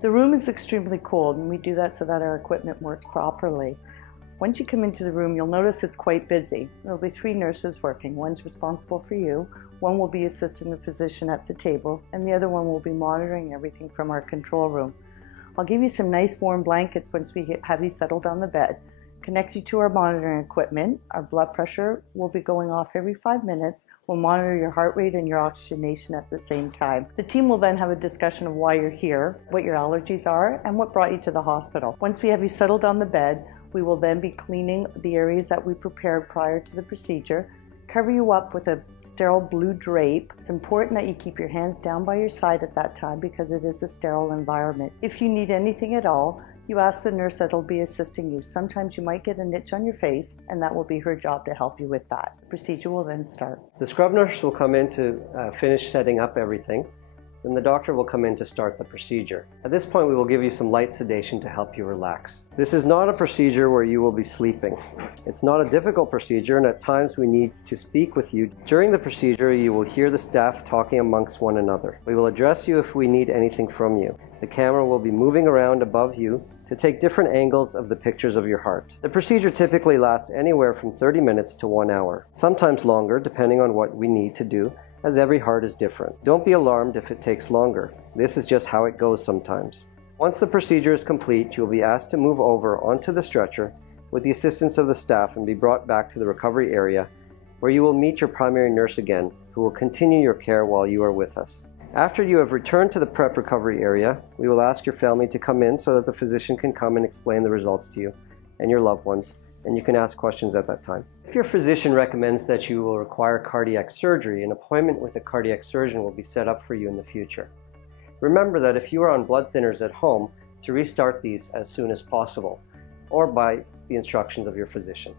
The room is extremely cold, and we do that so that our equipment works properly. Once you come into the room, you'll notice it's quite busy. There'll be 3 nurses working. One's responsible for you, one will be assisting the physician at the table, and the other one will be monitoring everything from our control room. I'll give you some nice warm blankets once we have you settled on the bed. Connect you to our monitoring equipment. Our blood pressure will be going off every 5 minutes. We'll monitor your heart rate and your oxygenation at the same time. The team will then have a discussion of why you're here, what your allergies are, and what brought you to the hospital. Once we have you settled on the bed, we will then be cleaning the areas that we prepared prior to the procedure, cover you up with a sterile blue drape. It's important that you keep your hands down by your side at that time because it is a sterile environment. If you need anything at all, you ask the nurse that will be assisting you. Sometimes you might get a niche on your face, and that will be her job to help you with that. The procedure will then start. The scrub nurse will come in to finish setting up everything. Then the doctor will come in to start the procedure. At this point, we will give you some light sedation to help you relax. This is not a procedure where you will be sleeping. It's not a difficult procedure, and at times we need to speak with you. During the procedure, you will hear the staff talking amongst one another. We will address you if we need anything from you. The camera will be moving around above you to take different angles of the pictures of your heart. The procedure typically lasts anywhere from 30 minutes to 1 hour, sometimes longer depending on what we need to do, as every heart is different. Don't be alarmed if it takes longer. This is just how it goes sometimes. Once the procedure is complete, you will be asked to move over onto the stretcher with the assistance of the staff and be brought back to the recovery area where you will meet your primary nurse again, who will continue your care while you are with us. After you have returned to the prep recovery area, we will ask your family to come in so that the physician can come and explain the results to you and your loved ones, and you can ask questions at that time. If your physician recommends that you will require cardiac surgery, an appointment with a cardiac surgeon will be set up for you in the future. Remember that if you are on blood thinners at home, to restart these as soon as possible, or by the instructions of your physician.